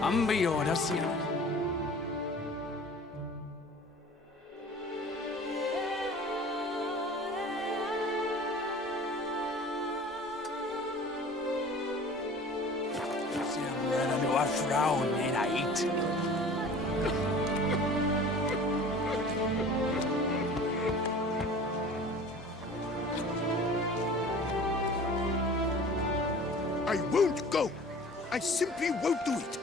Ambiorasian. I won't go! I simply won't do it!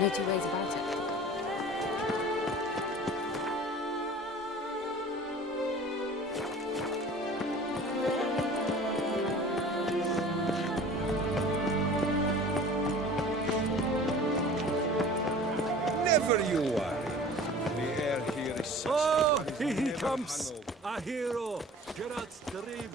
No two ways about it. Never you worry. The air here is such Oh, that he never comes! hung A hero! Geralt of Rivia!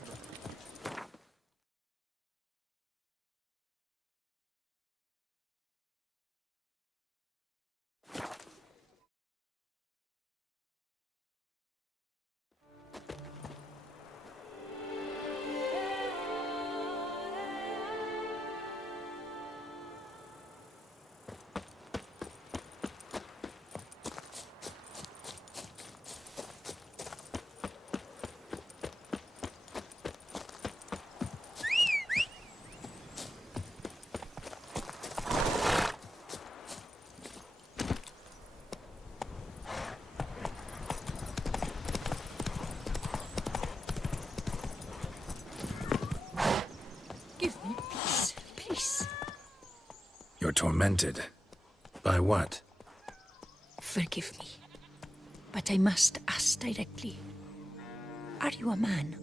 Give me peace, please. You're tormented. By what? Forgive me, but I must ask directly. Are you a man?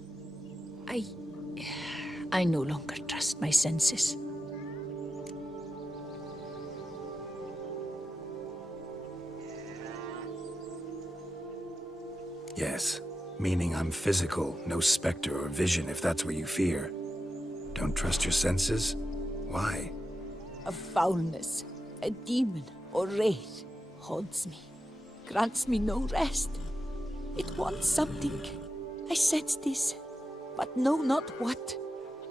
I no longer trust my senses. Yes. Meaning I'm physical, no specter or vision if that's what you fear. Don't trust your senses? Why? A foulness, a demon or wraith haunts me, grants me no rest. It wants something. I sense this, but know not what.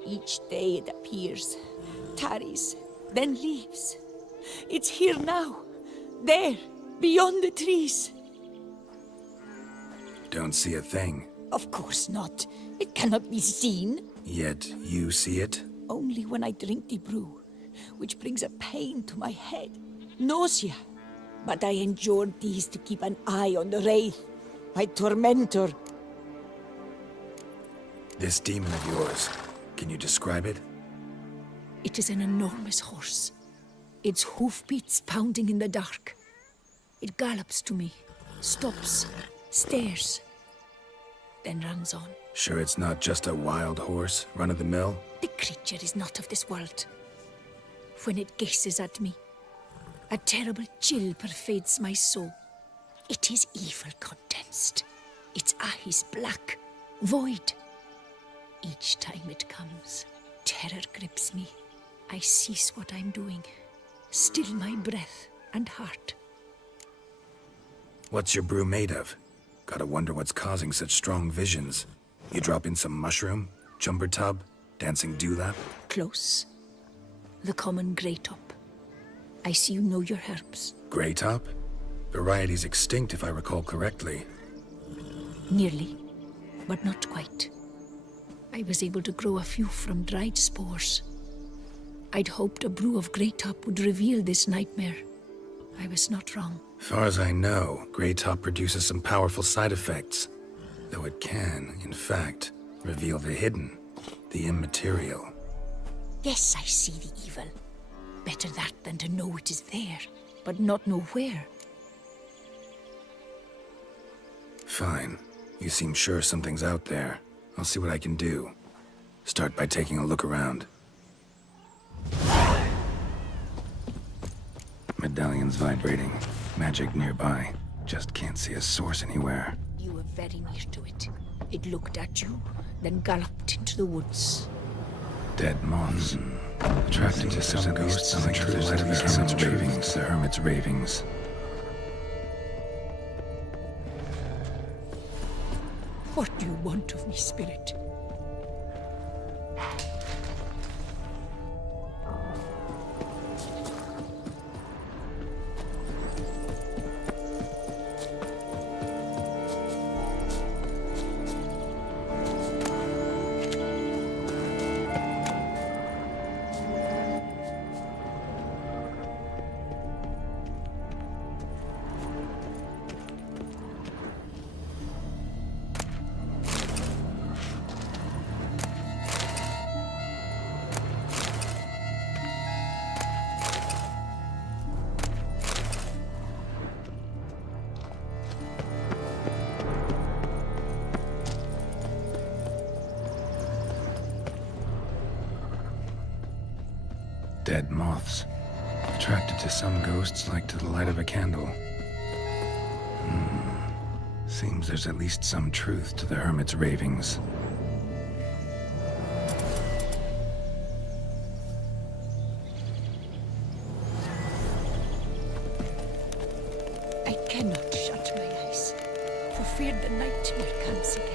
Each day it appears, tarries, then leaves. It's here now, there, beyond the trees. Don't see a thing. Of course not. It cannot be seen. Yet you see it? Only when I drink the brew, which brings a pain to my head, nausea. But I endured these to keep an eye on the wraith, my tormentor. This demon of yours, can you describe it? It is an enormous horse, its hoofbeats pounding in the dark. It gallops to me, stops, stares, then runs on. Sure it's not just a wild horse, run-of-the-mill? The creature is not of this world. When it gazes at me, a terrible chill pervades my soul. It is evil condensed, its eyes black, void. Each time it comes, terror grips me. I cease what I'm doing, still my breath and heart. What's your brew made of? Gotta wonder what's causing such strong visions. You drop in some mushroom, jumper tub, dancing dewlap? Close. The common grey top. I see you know your herbs. Grey top? Variety's extinct if I recall correctly. Nearly, but not quite. I was able to grow a few from dried spores. I'd hoped a brew of grey top would reveal this nightmare. I was not wrong. Far as I know, grey top produces some powerful side effects. Though it can, in fact, reveal the hidden, the immaterial. Yes, I see the evil. Better that than to know it is there, but not know where. Fine. You seem sure something's out there. I'll see what I can do. Start by taking a look around. Medallion's vibrating. Magic nearby. Just can't see a source anywhere. You were very near to it. It looked at you, then galloped into the woods. Dead moths. Attracted to some ghosts on the true light of the hermit's ravings. The hermit's ravings. want of me, spirit. Dead moths. Attracted to some ghosts like to the light of a candle. Seems there's at least some truth to the hermit's ravings. I cannot shut my eyes, for fear the nightmare comes again.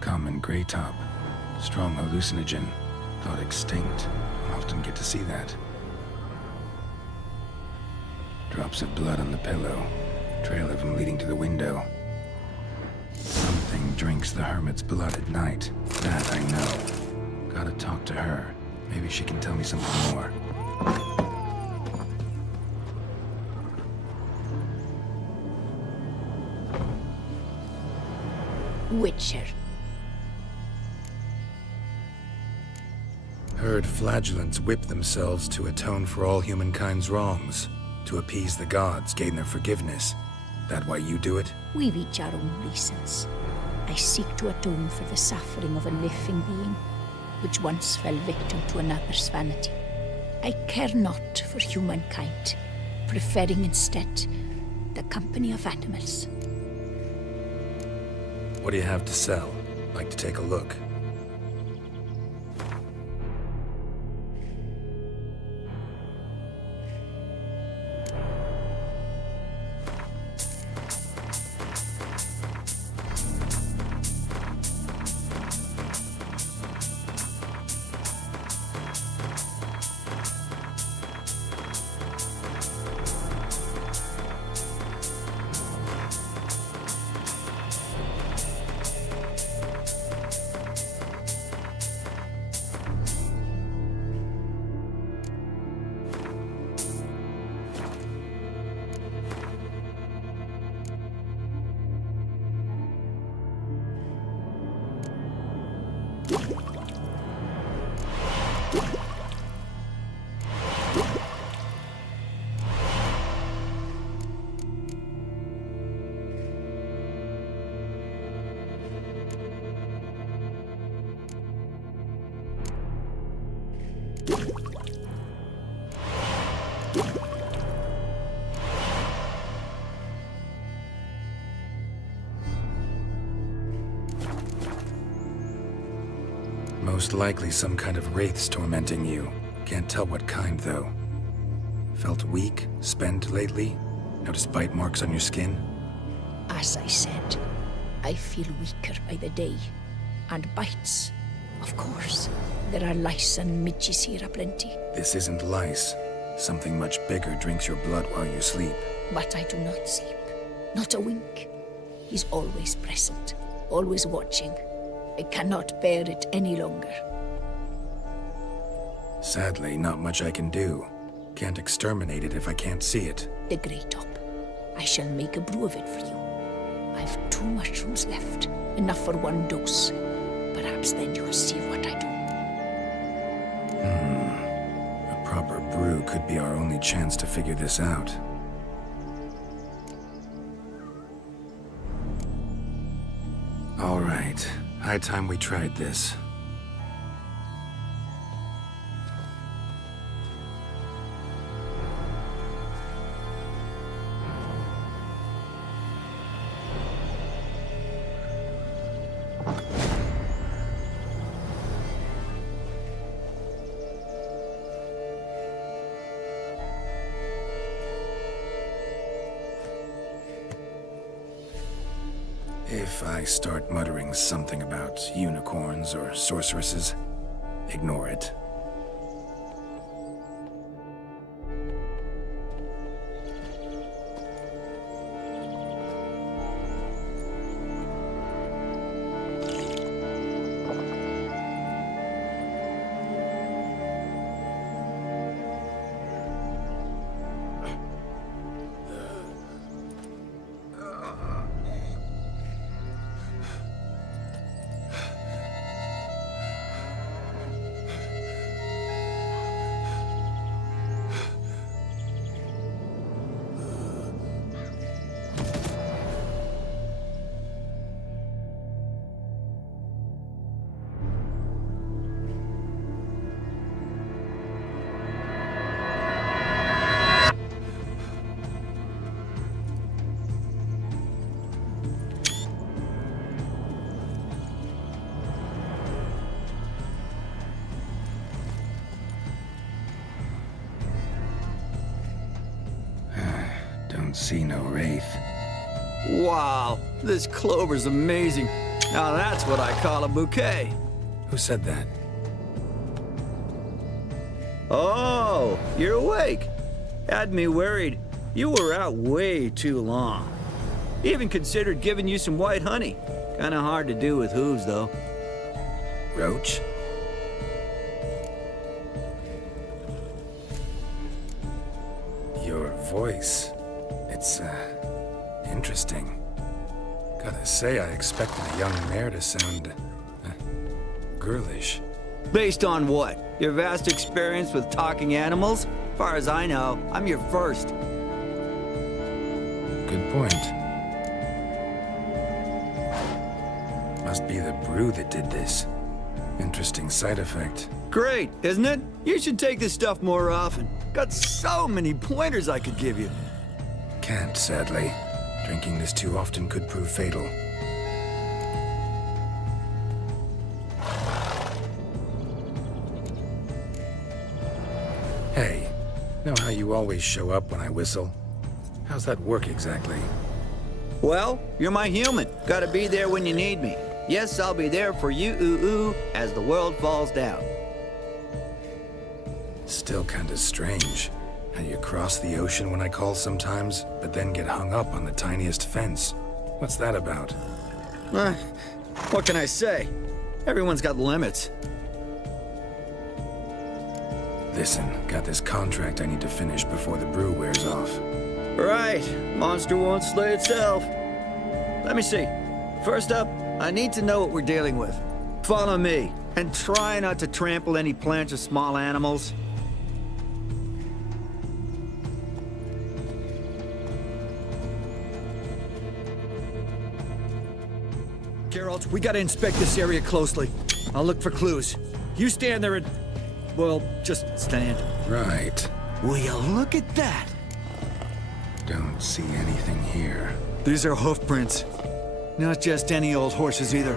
Common gray top. Strong hallucinogen. Thought extinct. I'll often get to see that. Drops of blood on the pillow. Trail of him leading to the window. Something drinks the hermit's blood at night. That I know. Gotta talk to her. Maybe she can tell me something more. Witcher. Heard flagellants whip themselves to atone for all humankind's wrongs. To appease the gods, gain their forgiveness. That why you do it? We've each our own reasons. I seek to atone for the suffering of a living being, which once fell victim to another's vanity. I care not for humankind, preferring instead the company of animals. What do you have to sell? Like to take a look? Most likely some kind of wraiths tormenting you. Can't tell what kind, though. Felt weak, spent lately? Notice bite marks on your skin? As I said, I feel weaker by the day. And bites, of course. There are lice and midges here aplenty. This isn't lice. Something much bigger drinks your blood while you sleep. But I do not sleep. Not a wink. He's always present, always watching. I cannot bear it any longer. Sadly, not much I can do. Can't exterminate it if I can't see it. The Great Top. I shall make a brew of it for you. I've 2 mushrooms left, enough for 1 dose. Perhaps then you'll see what I do. A proper brew could be our only chance to figure this out. All right, high time we tried this. If I start muttering something about unicorns or sorceresses, ignore it. See no wraith. Wow, this clover's amazing. Now that's what I call a bouquet. Who said that? Oh, you're awake. Had me worried. You were out way too long. Even considered giving you some white honey. Kinda hard to do with hooves, though. Roach? Your voice. It's, interesting. Gotta say, I expected a young mare to sound, girlish. Based on what? Your vast experience with talking animals? Far as I know, I'm your first. Good point. Must be the brew that did this. Interesting side effect. Great, isn't it? You should take this stuff more often. Got so many pointers I could give you. Can't, sadly. Drinking this too often could prove fatal. Hey, know how you always show up when I whistle? How's that work exactly? Well, you're my human. Gotta be there when you need me. Yes, I'll be there for you, ooh, as the world falls down. Still kinda strange. How you cross the ocean when I call sometimes, but then get hung up on the tiniest fence. What's that about? What can I say? Everyone's got limits. Listen, got this contract I need to finish before the brew wears off. Right, monster won't slay itself. Let me see. First up, I need to know what we're dealing with. Follow me, and try not to trample any plants or small animals. Geralt, we gotta inspect this area closely. I'll look for clues. You stand there and... well, just stand. Right. Will you look at that? Don't see anything here. These are hoof prints. Not just any old horses either.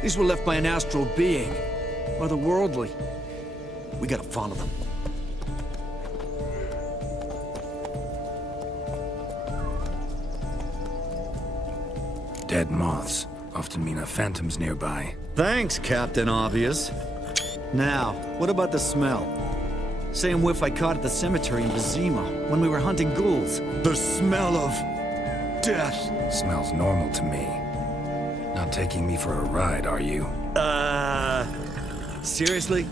These were left by an astral being. Otherworldly. We gotta follow them. Dead moths often mean a phantom's nearby. Thanks, Captain Obvious. Now, what about the smell? Same whiff I caught at the cemetery in Vizima when we were hunting ghouls. The smell of... death. Smells normal to me. Not taking me for a ride, are you? Seriously?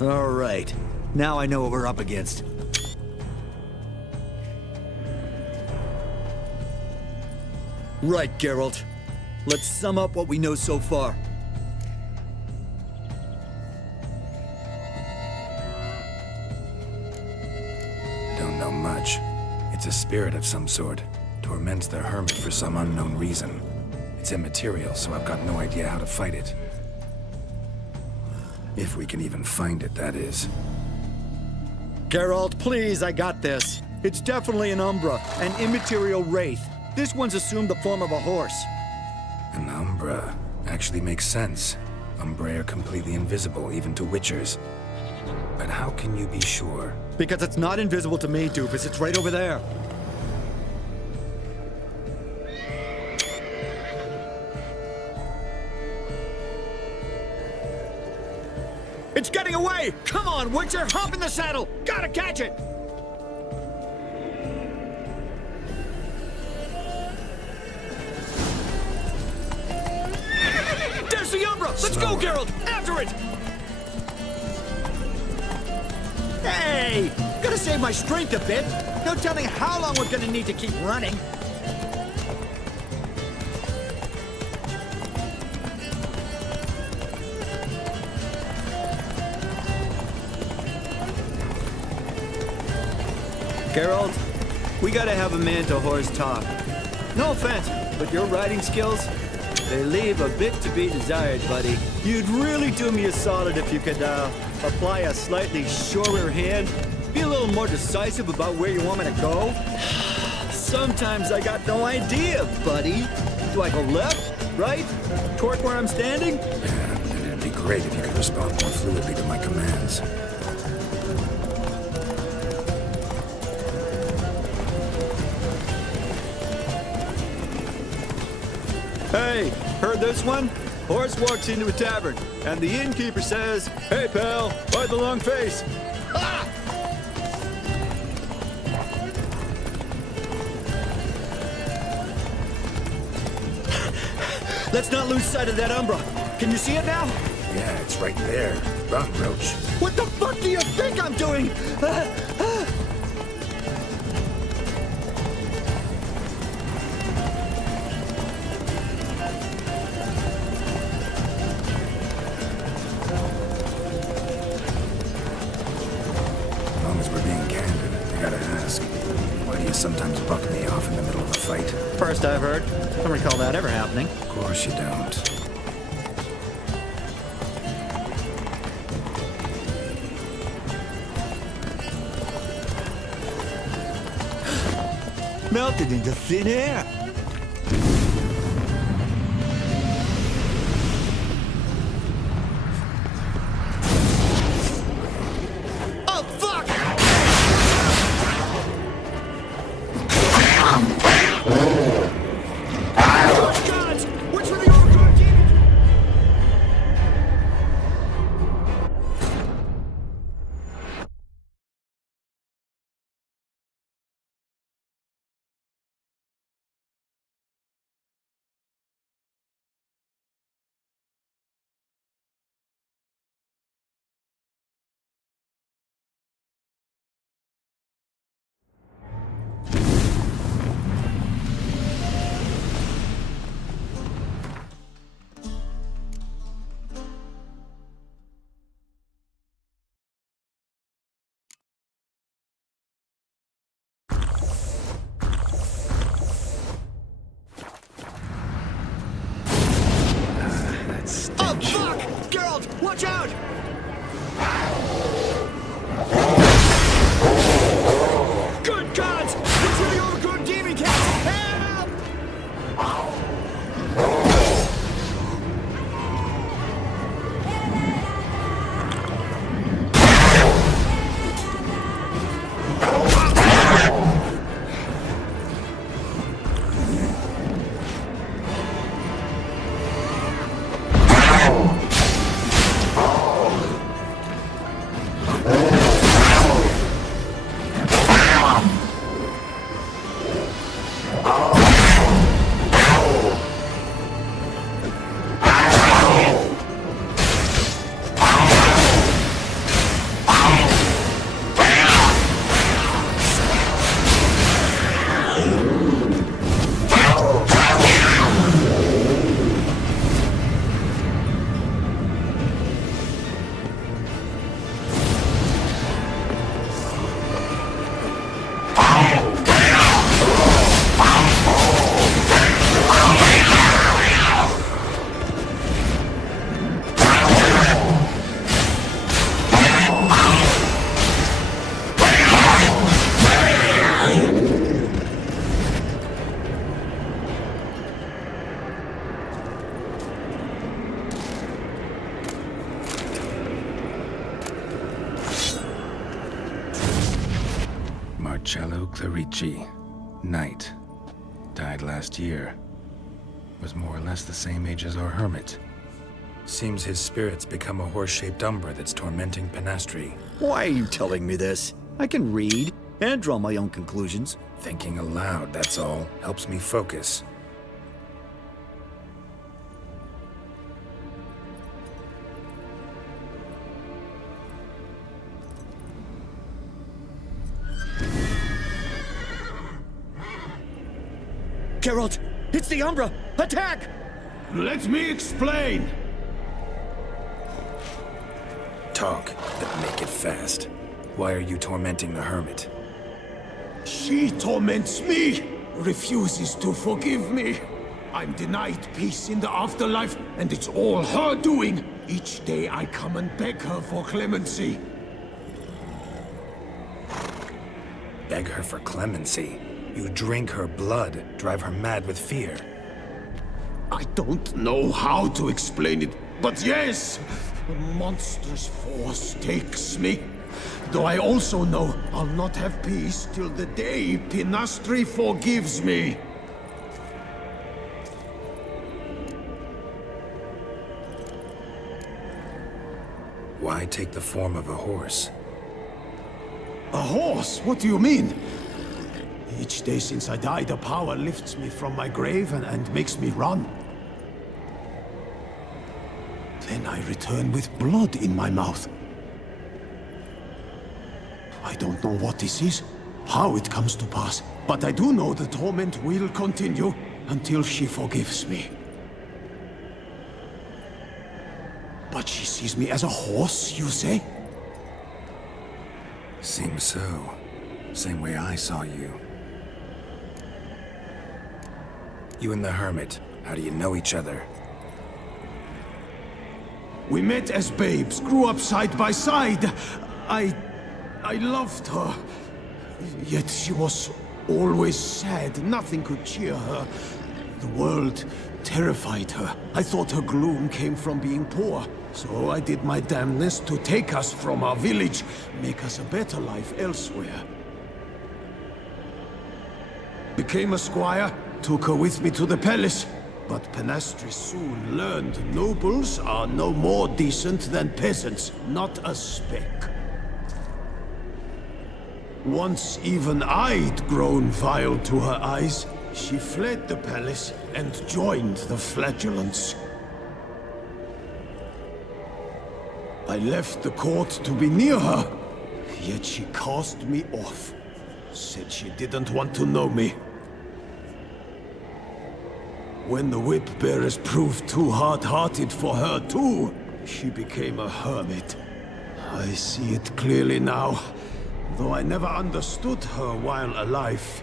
All right. Now I know what we're up against. Right, Geralt. Let's sum up what we know so far. Don't know much. It's a spirit of some sort. Torments the hermit for some unknown reason. It's immaterial, so I've got no idea how to fight it. If we can even find it, that is. Geralt, please, I got this. It's definitely an Umbra, an immaterial wraith. This one's assumed the form of a horse. An Umbra actually makes sense. Umbrae are completely invisible, even to Witchers. But how can you be sure? Because it's not invisible to me, Doofus. It's right over there. It's getting away! Come on, Witcher! Hop in the saddle! Gotta catch it! There's the Umbra! Let's go, Geralt! After it! Hey! Gotta save my strength a bit. No telling how long we're gonna need to keep running. Geralt, we gotta have a man-to-horse talk. No offense, but your riding skills, they leave a bit to be desired, buddy. You'd really do me a solid if you could, apply a slightly surer hand. Be a little more decisive about where you want me to go. Sometimes I got no idea, buddy. Do I go left, right, toward where I'm standing? Yeah, it'd be great if you could respond more fluidly to my commands. Hey, heard this one? Horse walks into a tavern, and the innkeeper says, "Hey, pal, why the long face?" Ah! Let's not lose sight of that Umbra. Can you see it now? Yeah, it's right there. Run, Roach. What the fuck do you think I'm doing? As long as we're being candid, I gotta ask. Why do you sometimes buck me off in the middle of a fight? First I've heard. Don't recall that ever happening. Of course you don't. Melted into thin air. Oh, fuck! Gods! Which were the overgrown demons? Oh, fuck! Geralt, watch out! Good gods! Which were the overgrown demon cats? Help! Shallow Clarici. Knight. Died last year. Was more or less the same age as our hermit. Seems his spirit's become a horse-shaped umbra that's tormenting Penastri. Why are you telling me this? I can read and draw my own conclusions. Thinking aloud, that's all. Helps me focus. Geralt, it's the Umbra! Attack! Let me explain. Talk, but make it fast. Why are you tormenting the hermit? She torments me, refuses to forgive me. I'm denied peace in the afterlife, and it's all her doing. Each day I come and beg her for clemency. Beg her for clemency. You drink her blood, drive her mad with fear. I don't know how to explain it, but yes, a monstrous force takes me. Though I also know I'll not have peace till the day Penastri forgives me. Why take the form of a horse? A horse? What do you mean? Each day since I died, a power lifts me from my grave and makes me run. Then I return with blood in my mouth. I don't know what this is, how it comes to pass, but I do know the torment will continue until she forgives me. But she sees me as a horse, you say? Seems so. Same way I saw you. You and the hermit, how do you know each other? We met as babes, grew up side by side. I loved her. Yet she was always sad. Nothing could cheer her. The world terrified her. I thought her gloom came from being poor. So I did my damnedest to take us from our village, make us a better life elsewhere. Became a squire, took her with me to the palace. But Penastri soon learned nobles are no more decent than peasants, not a speck. Once even I'd grown vile to her eyes, she fled the palace and joined the flagellants. I left the court to be near her, yet she cast me off. Said she didn't want to know me. When the whip-bearers proved too hard-hearted for her too, she became a hermit. I see it clearly now, though I never understood her while alive.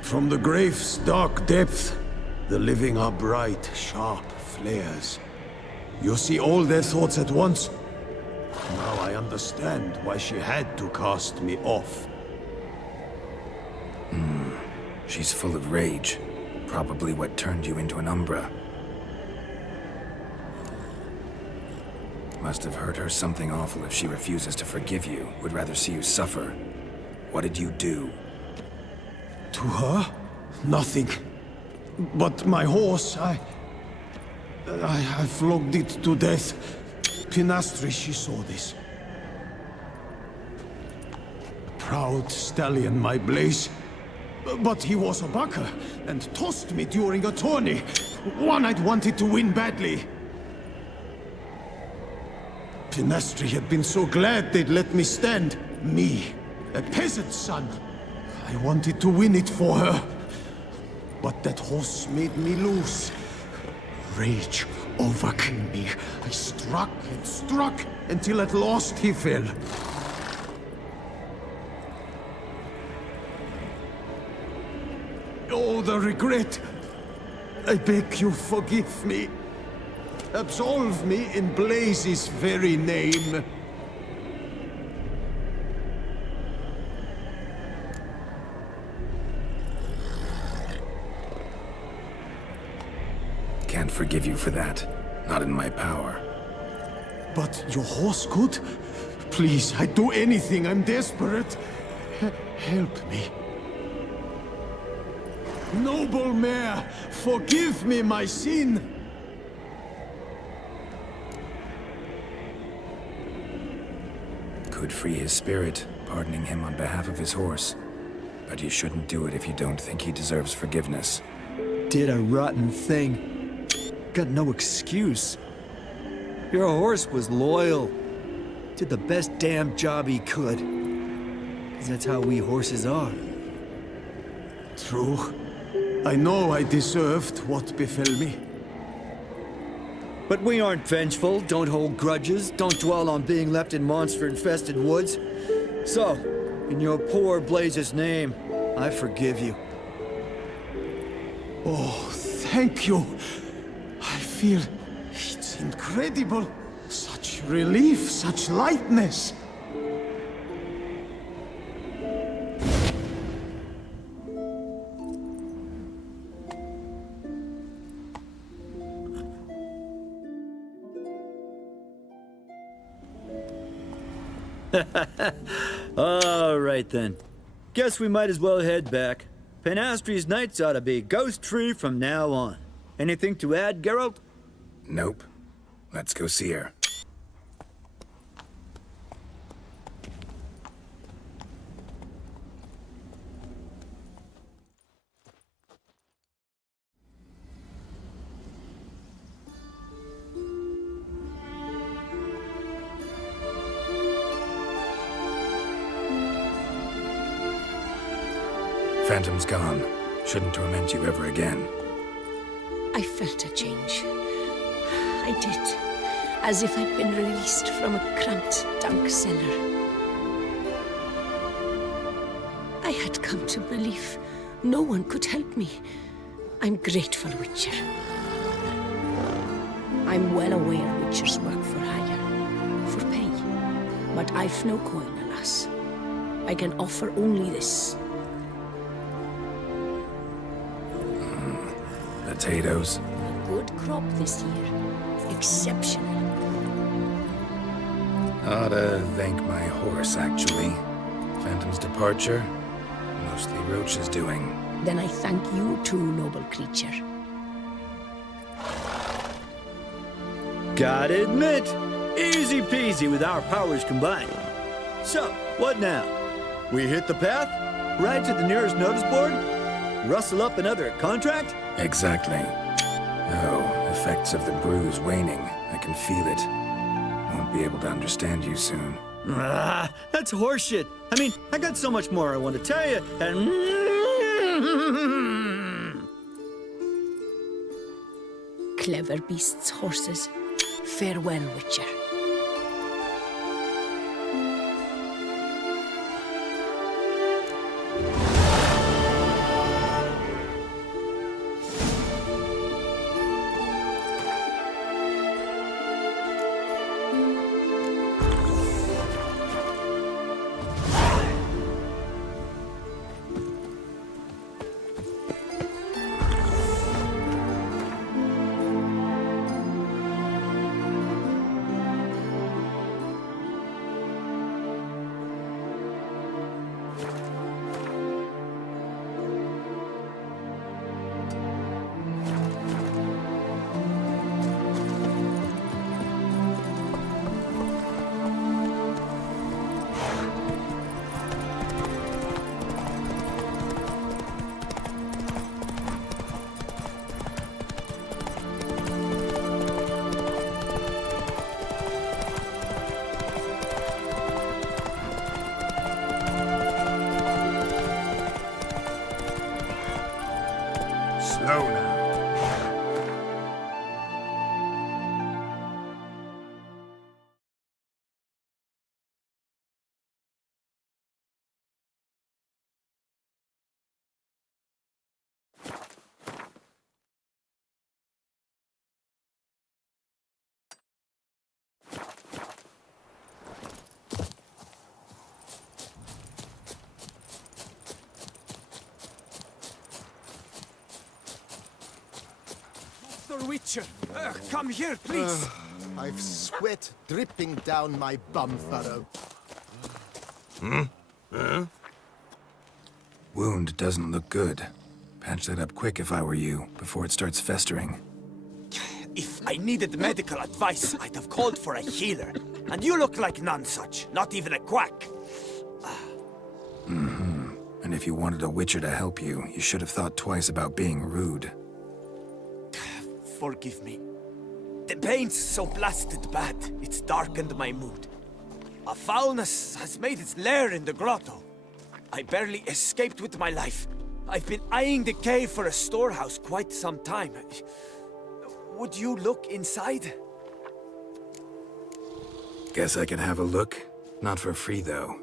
From the grave's dark depth, the living are bright, sharp flares. You see all their thoughts at once. Now I understand why she had to cast me off. She's full of rage. Probably what turned you into an Umbra. Must have hurt her something awful if she refuses to forgive you. Would rather see you suffer. What did you do? To her? Nothing. But my horse, I flogged it to death. Penastri, she saw this. Proud stallion, my Blaze. But he was a bucker, and tossed me during a tourney. One I'd wanted to win badly. Penastri had been so glad they'd let me stand. Me, a peasant's son. I wanted to win it for her. But that horse made me lose. Rage overcame me. I struck and struck, until at last he fell. Oh, the regret. I beg you, forgive me. Absolve me in Blaze's very name. Can't forgive you for that. Not in my power. But your horse could? Please, I'd do anything. I'm desperate. Help me. Noble Mayor, forgive me my sin. Could free his spirit, pardoning him on behalf of his horse. But you shouldn't do it if you don't think he deserves forgiveness. Did a rotten thing. Got no excuse. Your horse was loyal. Did the best damn job he could. 'Cause that's how we horses are. True. I know I deserved what befell me. But we aren't vengeful, don't hold grudges, don't dwell on being left in monster-infested woods. So, in your poor Blaze's name, I forgive you. Oh, thank you. I feel it's incredible. Such relief, such lightness. All right then. Guess we might as well head back. Penastri's nights ought to be ghost-free from now on. Anything to add, Geralt? Nope. Let's go see her. Phantom's gone. Shouldn't torment you ever again. I felt a change. I did. As if I'd been released from a cramped, dank cellar. I had come to believe no one could help me. I'm grateful, Witcher. I'm well aware Witchers work for hire, for pay. But I've no coin, alas. I can offer only this. Potatoes. A good crop this year. Exceptional. Ought to thank my horse, actually. Phantom's departure, mostly Roach's doing. Then I thank you too, noble creature. Gotta admit, easy peasy with our powers combined. So, what now? We hit the path? Ride to the nearest notice board? Rustle up another contract? Exactly. Oh, effects of the bruise waning. I can feel it. Won't be able to understand you soon. Ah, that's horseshit. I mean, I got so much more I want to tell you, and... Clever beasts, horses. Farewell, Witcher. Slow now. Master Witcher, come here, please. I've sweat dripping down my bum furrow. Wound doesn't look good. Patch that up quick if I were you, before it starts festering. If I needed medical advice, I'd have called for a healer. And you look like none such, not even a quack. And if you wanted a witcher to help you, you should have thought twice about being rude. Forgive me. The pain's so blasted bad, it's darkened my mood. A foulness has made its lair in the grotto. I barely escaped with my life. I've been eyeing the cave for a storehouse quite some time. Would you look inside? Guess I could have a look. Not for free, though.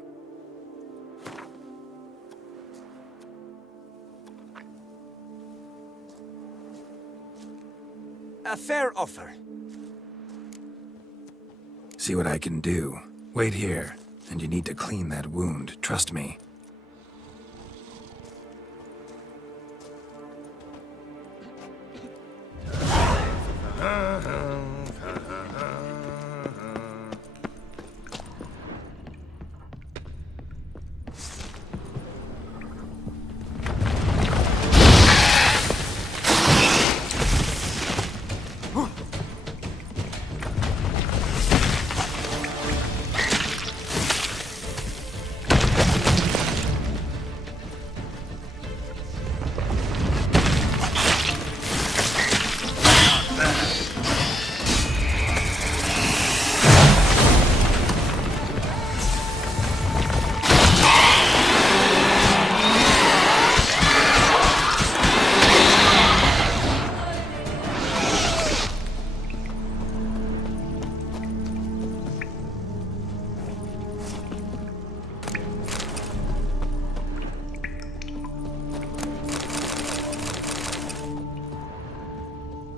A fair offer. See what I can do. Wait here, and you need to clean that wound, trust me.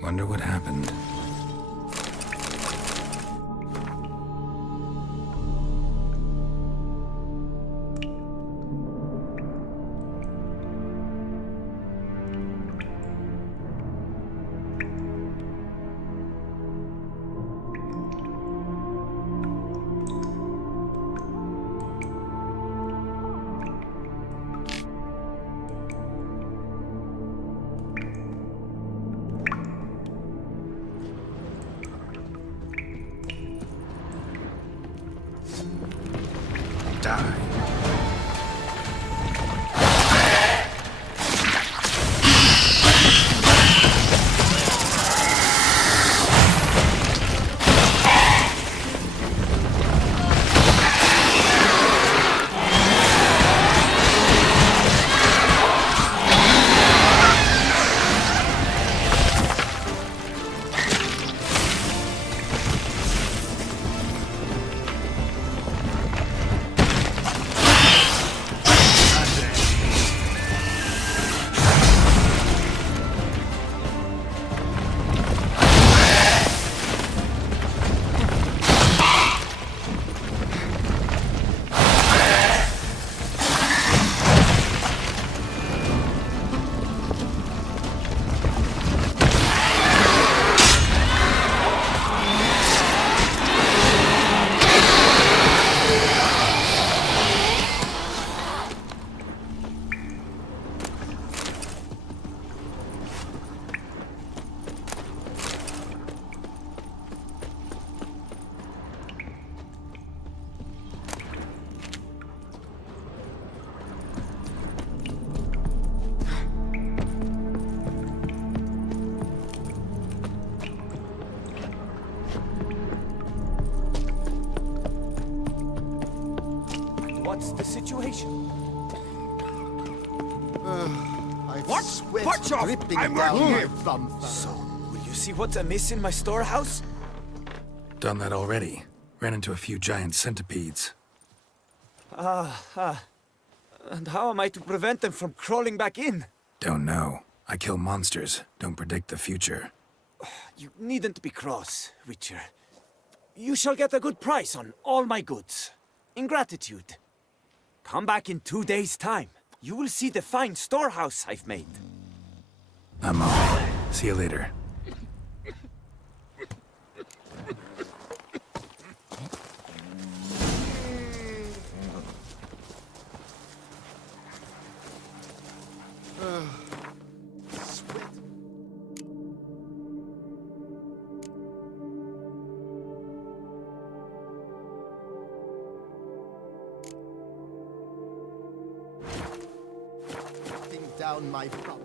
Wonder what happened. Die. What's the situation? I've What? sweat Watch off! dripping I'm down working my here. thumb. So, will you see what's amiss in my storehouse? Done that already. Ran into a few giant centipedes. And how am I to prevent them from crawling back in? Don't know. I kill monsters, don't predict the future. You needn't be cross, Witcher. You shall get a good price on all my goods. In gratitude. Come back in 2 days' time. You will see the fine storehouse I've made. I'm off. See you later. down my thumb.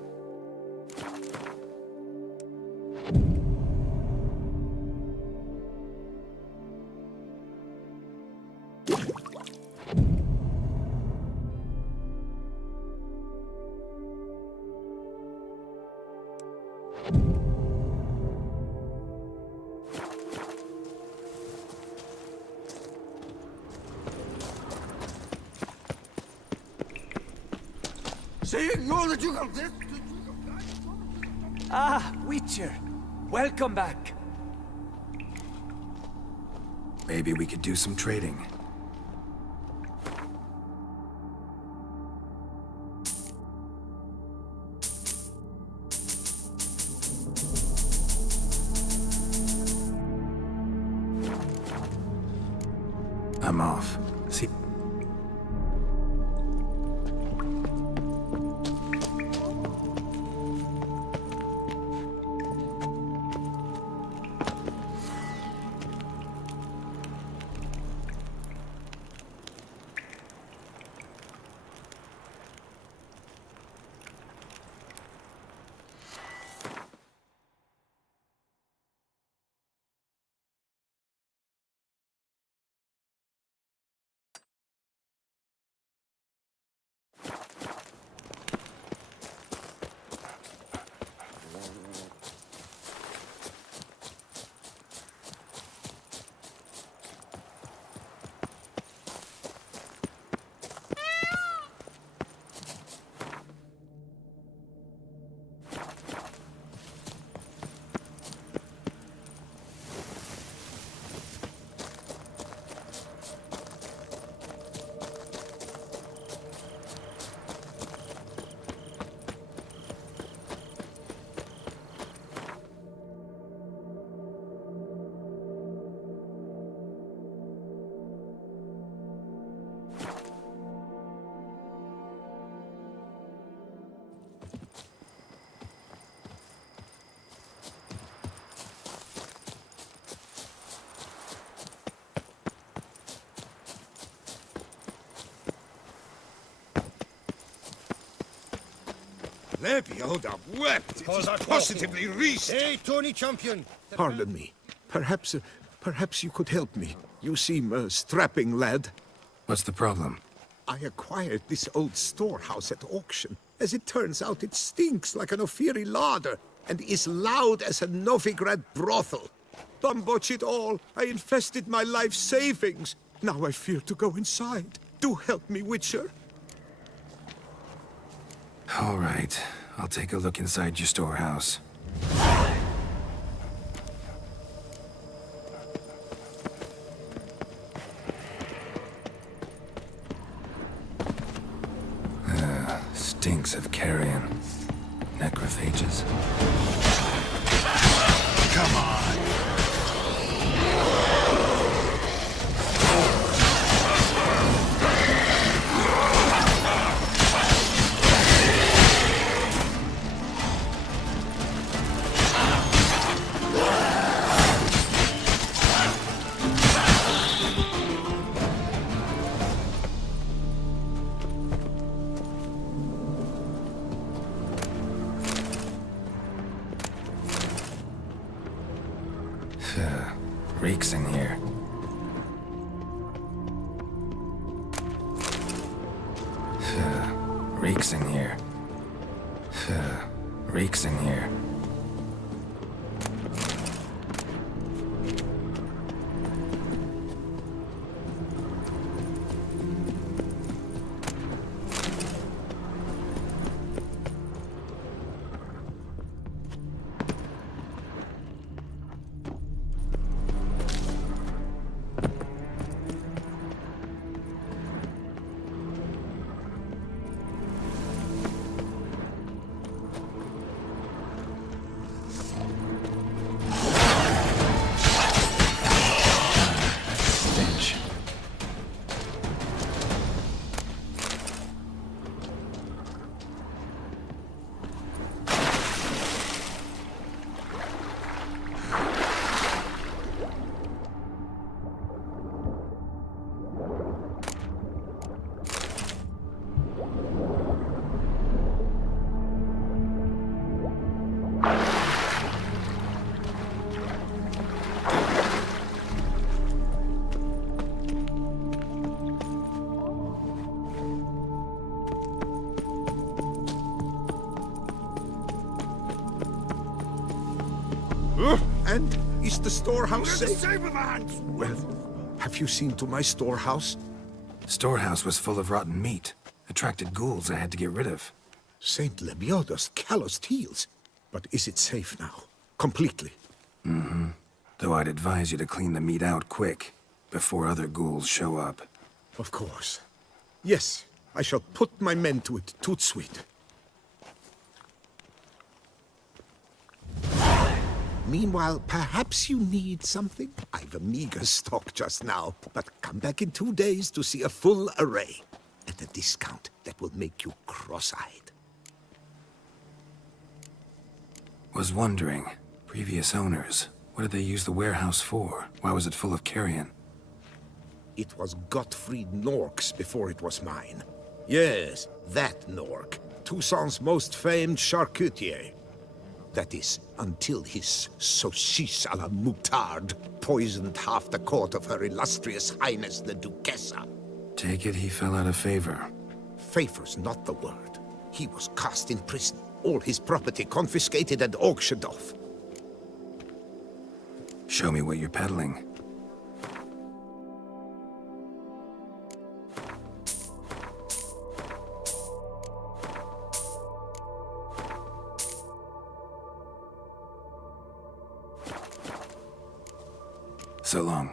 Ah, Witcher. Welcome back. Maybe we could do some trading. I'm off. See. Lebioda wept. It is positively recent. Hey, Tony Champion! Pardon me. Perhaps you could help me. You seem a strapping lad. What's the problem? I acquired this old storehouse at auction. As it turns out, it stinks like an Ophiri larder and is loud as a Novigrad brothel. Botch it all. I infested my life savings. Now I fear to go inside. Do help me, Witcher. All right. I'll take a look inside your storehouse. Stinks of carrion. Necrophages. Come on. Reeks in here. Reeks in here. Reeks in here. And is the storehouse safe? Well, have you seen to my storehouse? Storehouse was full of rotten meat. Attracted ghouls I had to get rid of. Saint Lebioda's calloused heels. But is it safe now? Completely? Though I'd advise you to clean the meat out quick, before other ghouls show up. Of course. Yes, I shall put my men to it, tout sweet. Meanwhile, perhaps you need something? I've a meager stock just now, but come back in 2 days to see a full array. At a discount that will make you cross-eyed. Was wondering, previous owners, what did they use the warehouse for? Why was it full of carrion? It was Gottfried Nork's before it was mine. Yes, that Nork. Toussaint's most famed charcutier. That is, until his saucisse à la moutarde poisoned half the court of Her Illustrious Highness the Duchessa. Take it he fell out of favor. Favor's not the word. He was cast in prison, all his property confiscated and auctioned off. Show me what you're peddling. So long.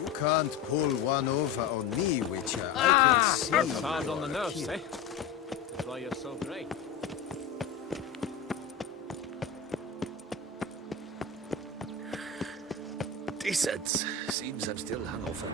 You can't pull one over on me, Witcher. I can see. Hard on the nerves, eh? That's why you're so great. Decent. Seems I'm still hungover.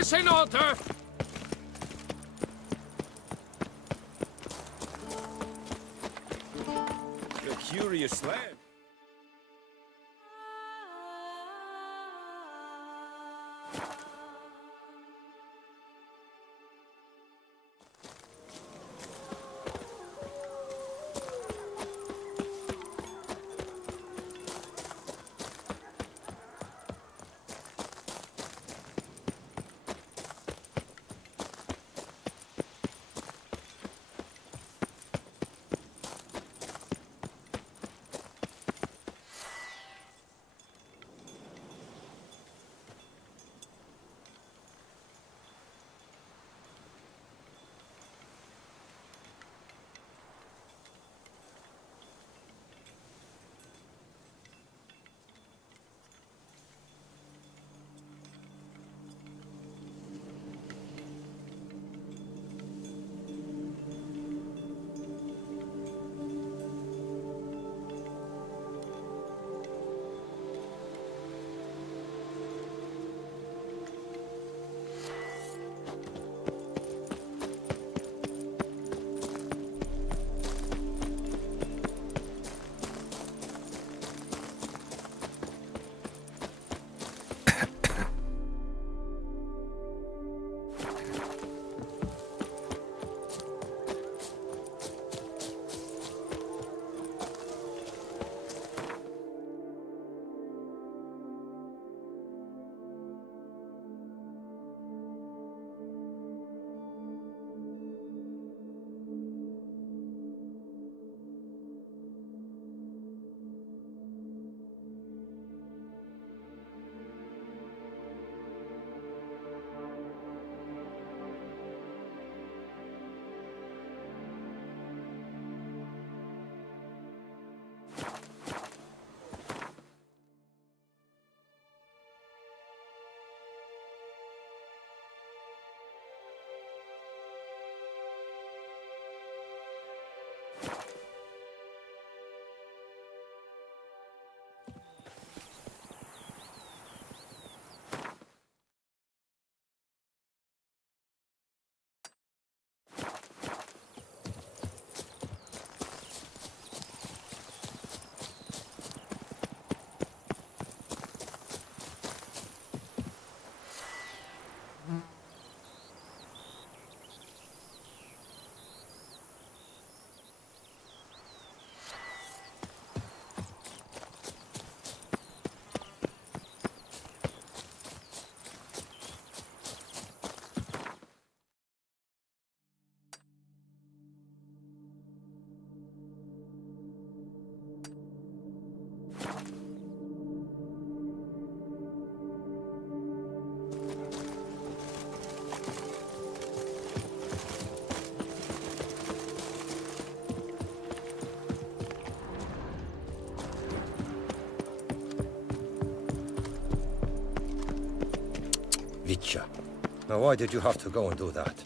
this in order! The curious lad. Witcher. Now why did you have to go and do that?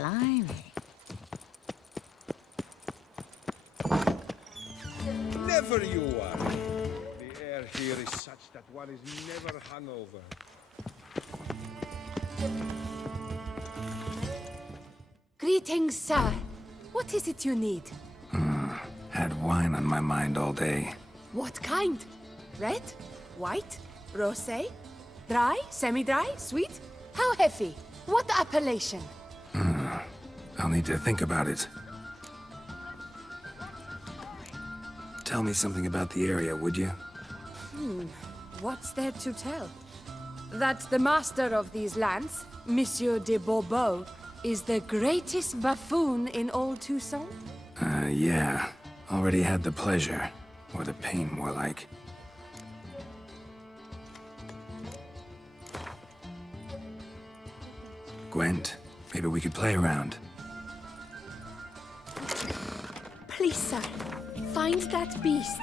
Blimey. Never you worry. The air here is such that one is never hungover. Greetings, sir. What is it you need? Had wine on my mind all day. What kind? Red? White? Rosé? Dry? Semi-dry? Sweet? How heavy? What appellation? I'll need to think about it. Tell me something about the area, would you? What's there to tell? That the master of these lands, Monsieur de Bourbeau, is the greatest buffoon in old Toussaint? Yeah. Already had the pleasure. Or the pain, more like. Gwent, maybe we could play around. Please, sir, find that beast.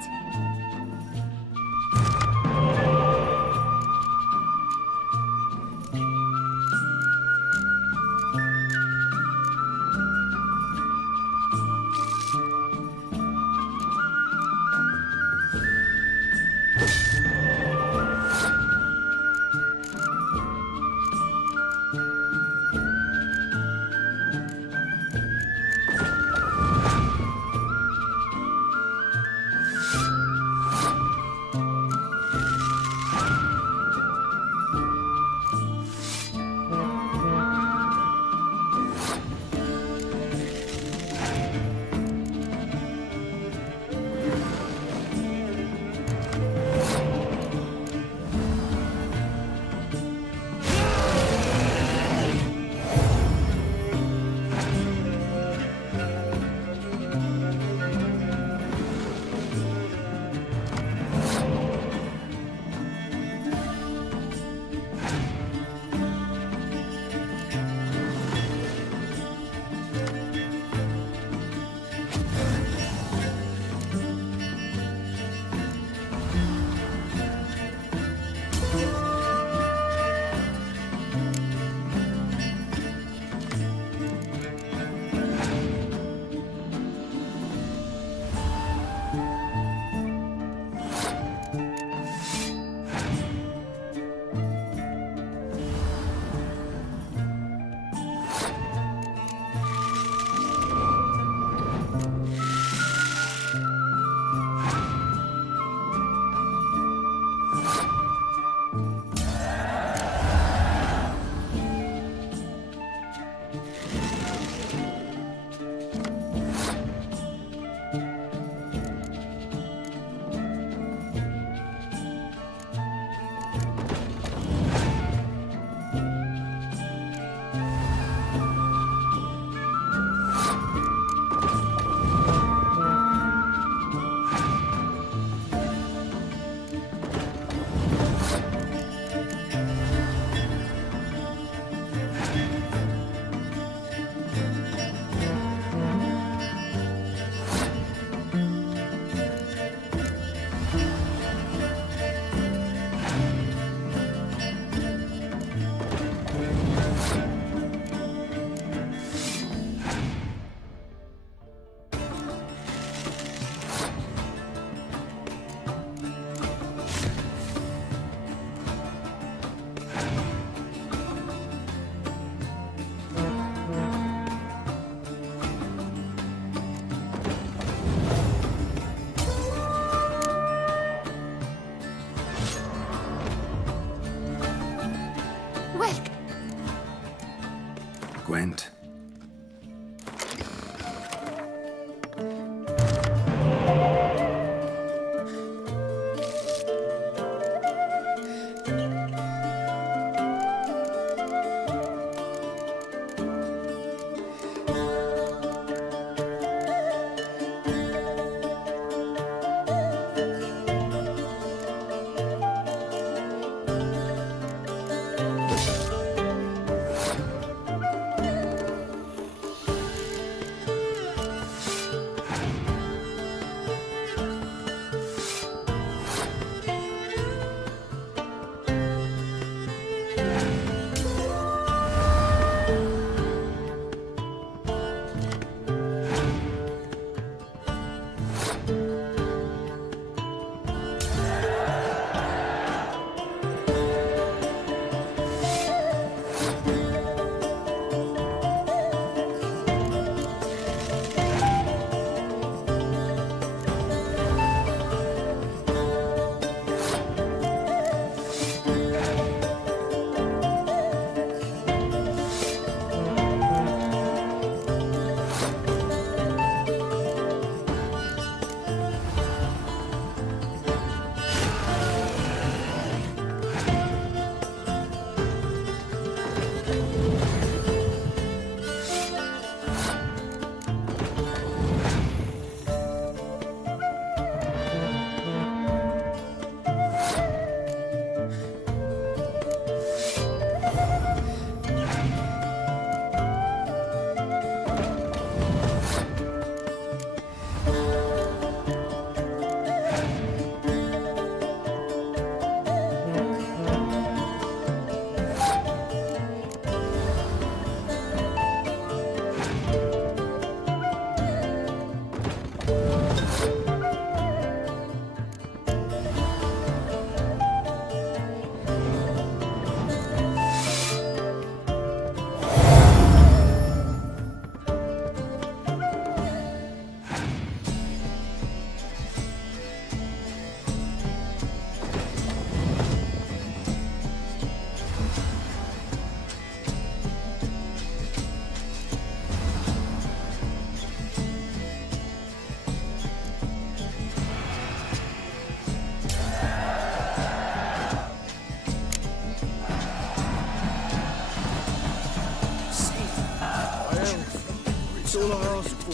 ever ask for.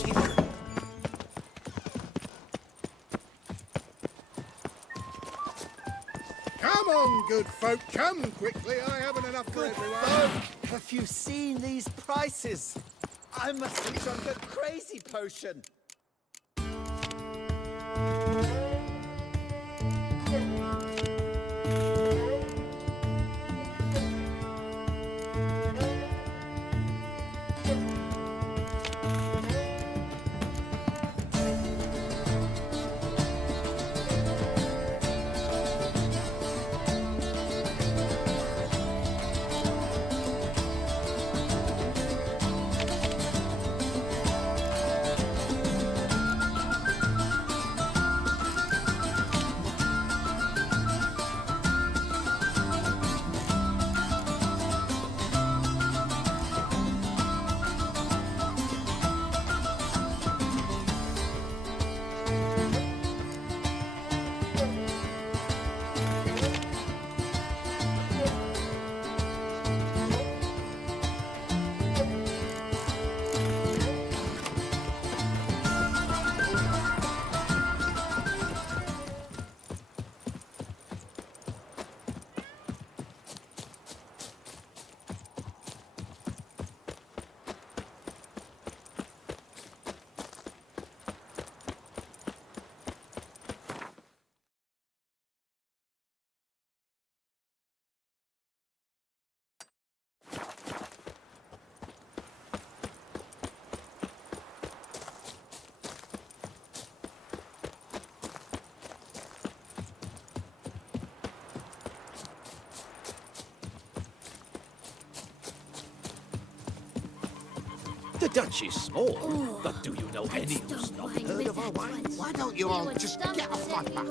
Come on, good folk, come quickly. I haven't enough for everyone. Have you seen these prices? I must have drunk a crazy potion. The Dutch is small, but do you know any who's not heard of our wines? Why don't you all just get off my back?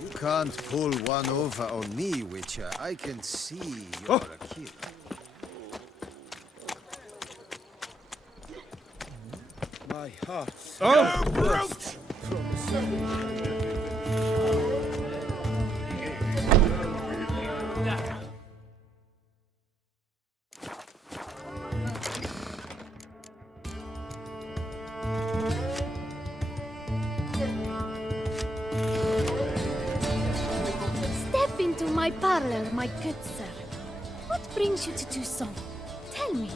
You can't pull one over on me, Witcher. I can see you're a killer. My heart. Oh, brute! Step into my parlor, my good sir. What brings you to Toussaint? Tell me.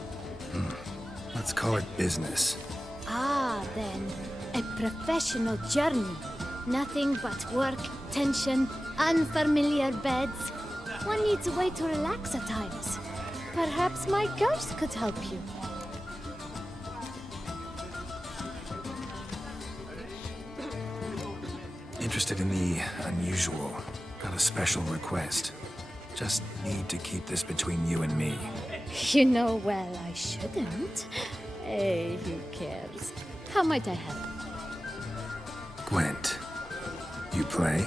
Let's call it business. Ah, then. A professional journey. Nothing but work, tension, unfamiliar beds. One needs a way to relax at times. Perhaps my ghost could help you. Interested in the unusual. Got a special request. Just need to keep this between you and me. You know well I shouldn't. Hey, who cares? How might I help? Gwent, you play?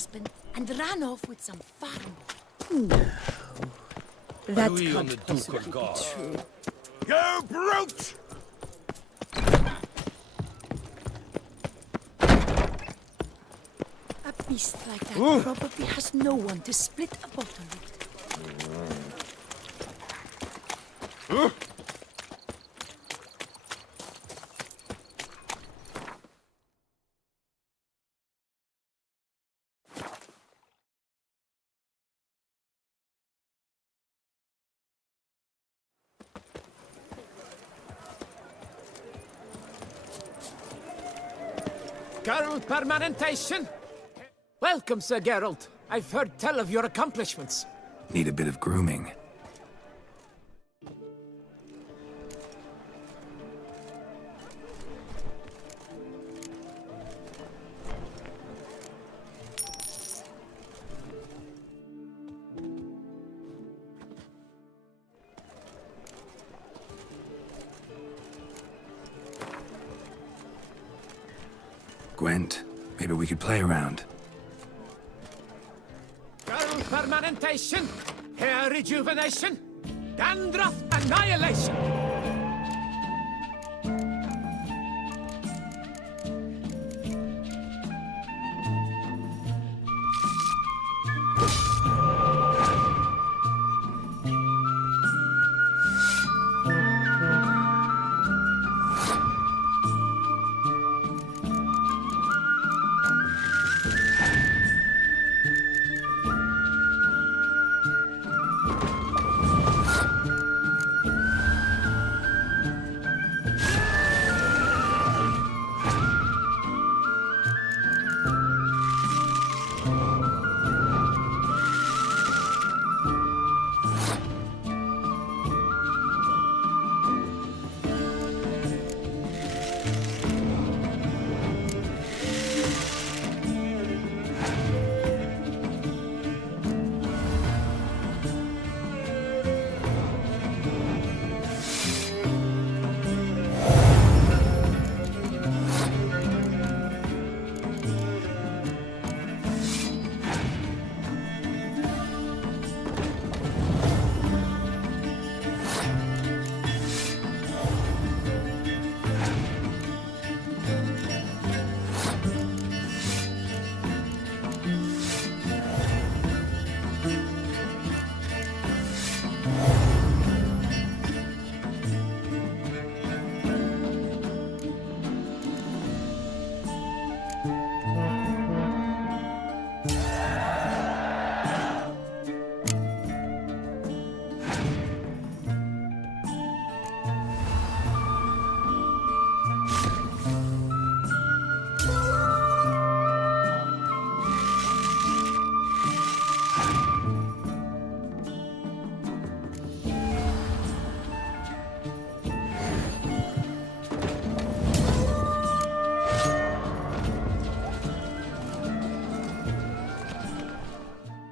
husband and ran off with some farm boy. That Louis on can't the Duke possibly of be God. true. You brute! A beast like that probably has no one to split a bottle with. Geralt Permanentation! Welcome, Sir Geralt. I've heard tell of your accomplishments. Need a bit of grooming. Gwent, maybe we could play around. Geralt Permanentation! Hair Rejuvenation! Dandruff Annihilation!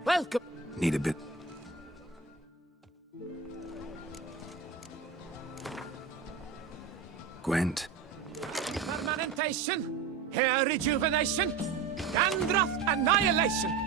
Welcome. Need a bit. Gwent. Permanentation! Hair Rejuvenation! Dandruff Annihilation!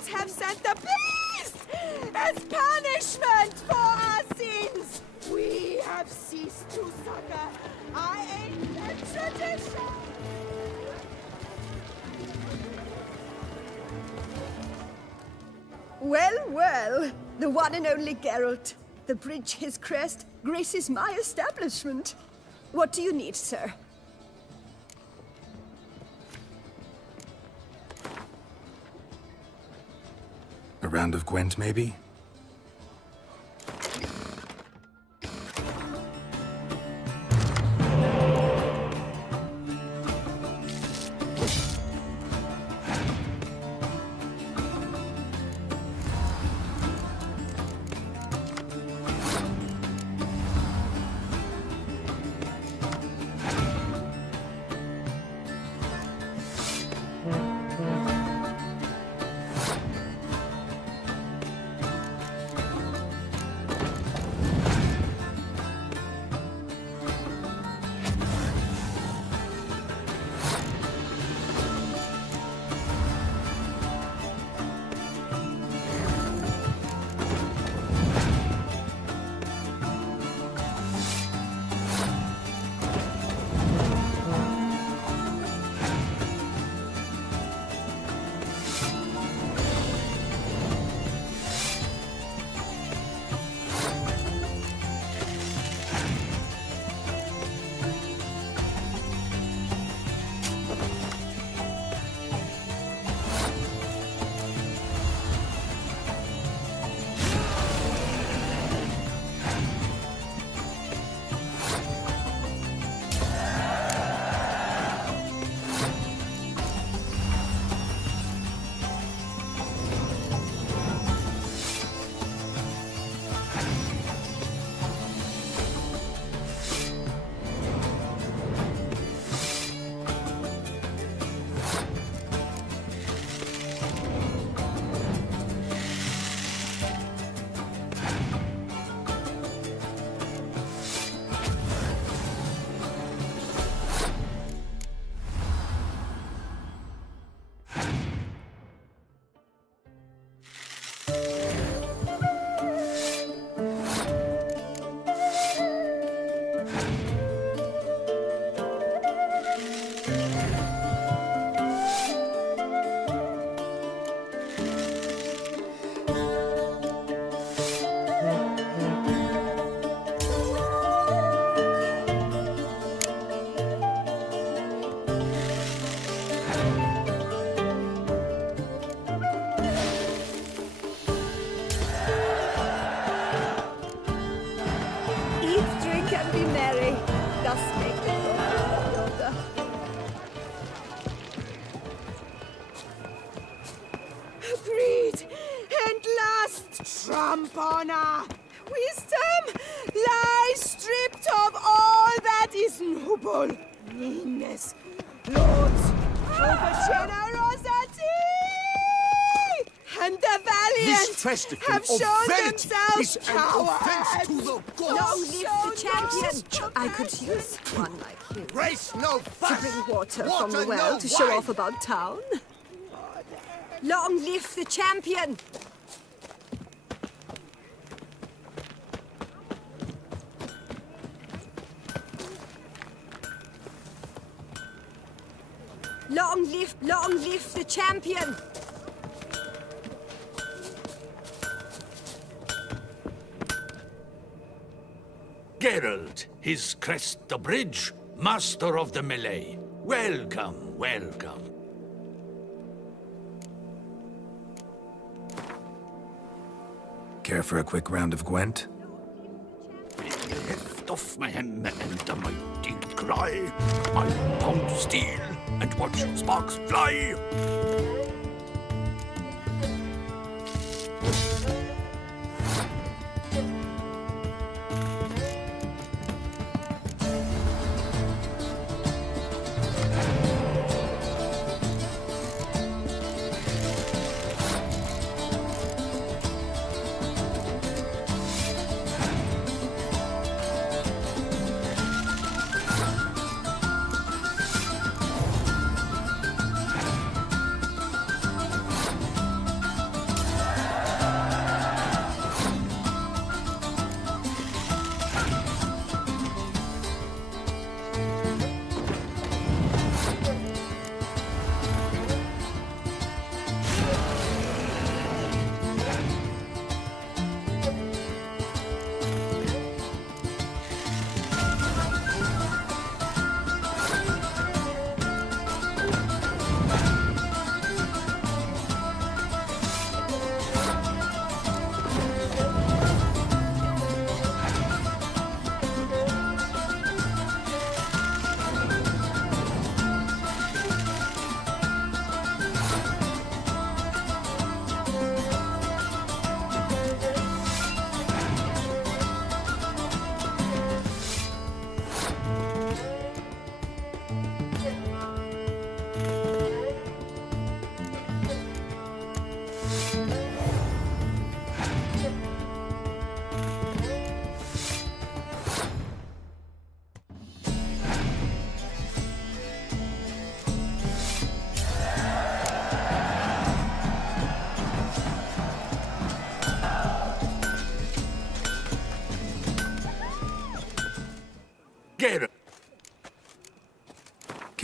gods have sent the beast as punishment for our sins. We have ceased to succor our ancient tradition. Well, well, the one and only Geralt. The bridge his crest graces my establishment. What do you need, sir? A round of Gwent, maybe? Trump honor! Wisdom lies stripped of all that is noble. Meanness lords over generosity! And the valiant have shown themselves cowards! Long live the champion! I could use one like him. Race no fuss! To bring water from the Water well no to show wine. off about town. Long live the champion! Long live the champion! Geralt, his crest the bridge, master of the melee. Welcome, welcome. Care for a quick round of Gwent? Lift off my hand and the mighty cry. I'll pound steel and watch sparks fly.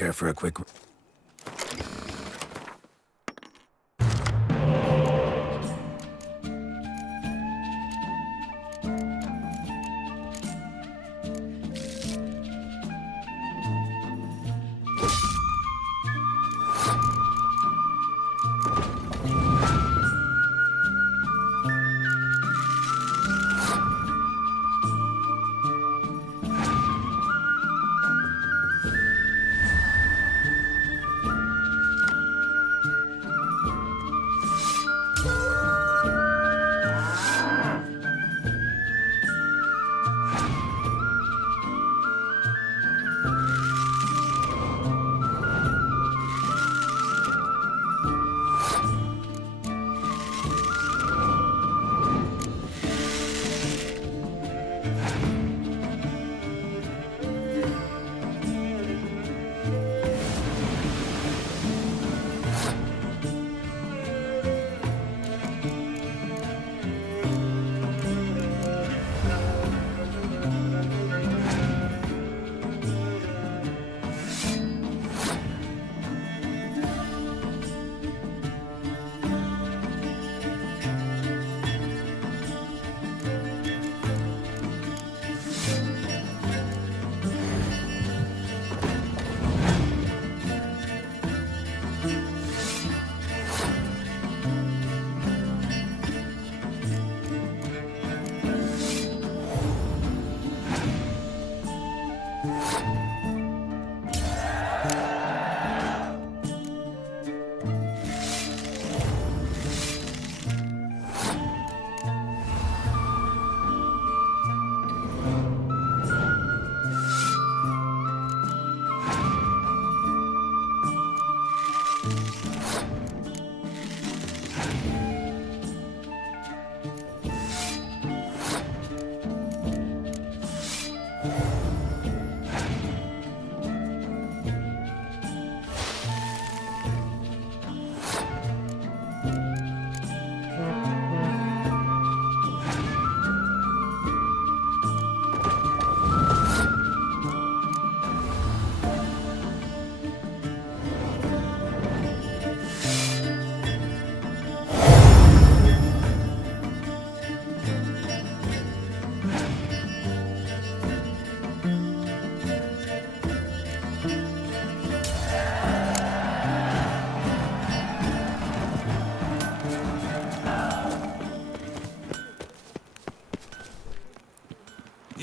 Care for a quick...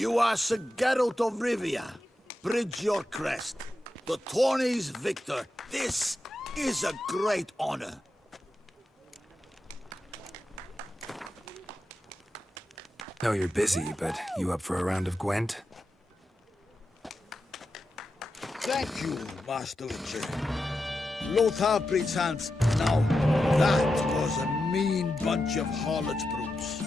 You are Sir Geralt of Rivia. Bridge your crest. The tourney's victor. This is a great honor. Know you're busy, but you up for a round of Gwent? Thank you, Master Witcher. Lothar Britzhans. Now, that was a mean bunch of harlots brutes.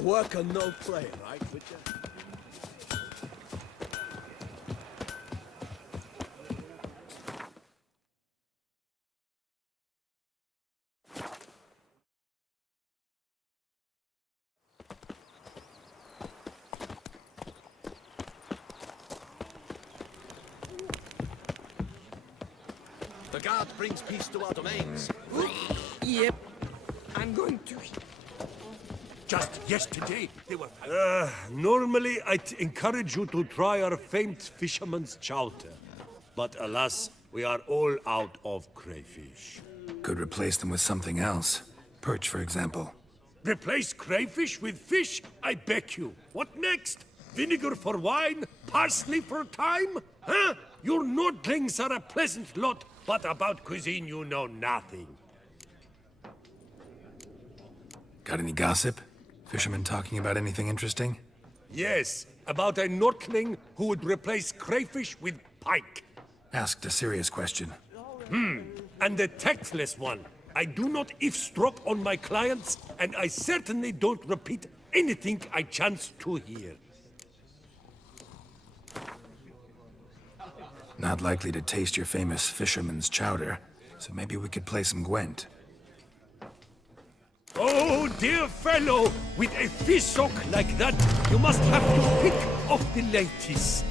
worker, no play, right, Witcher? The guard brings peace to our domains. Yep. I'm going to... Just yesterday, they were... Normally, I'd encourage you to try our famed fisherman's chowder. But alas, we are all out of crayfish. Could replace them with something else. Perch, for example. Replace crayfish with fish? I beg you. What next? Vinegar for wine? Parsley for thyme? Huh? Your Nordlings are a pleasant lot, but about cuisine you know nothing. Got any gossip? Fishermen talking about anything interesting? Yes, about a Nordling who would replace crayfish with pike. Asked a serious question. And a tactless one. I do not eavesdrop on my clients, and I certainly don't repeat anything I chance to hear. Not likely to taste your famous fisherman's chowder, so maybe we could play some Gwent. Oh, dear fellow, with a fish hook like that, you must have to pick off the latest.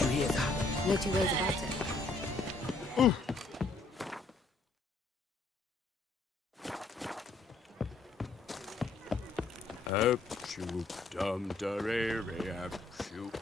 you hear that? No two ways about it. Up, shoot, dum, da, re, re, up, shoot.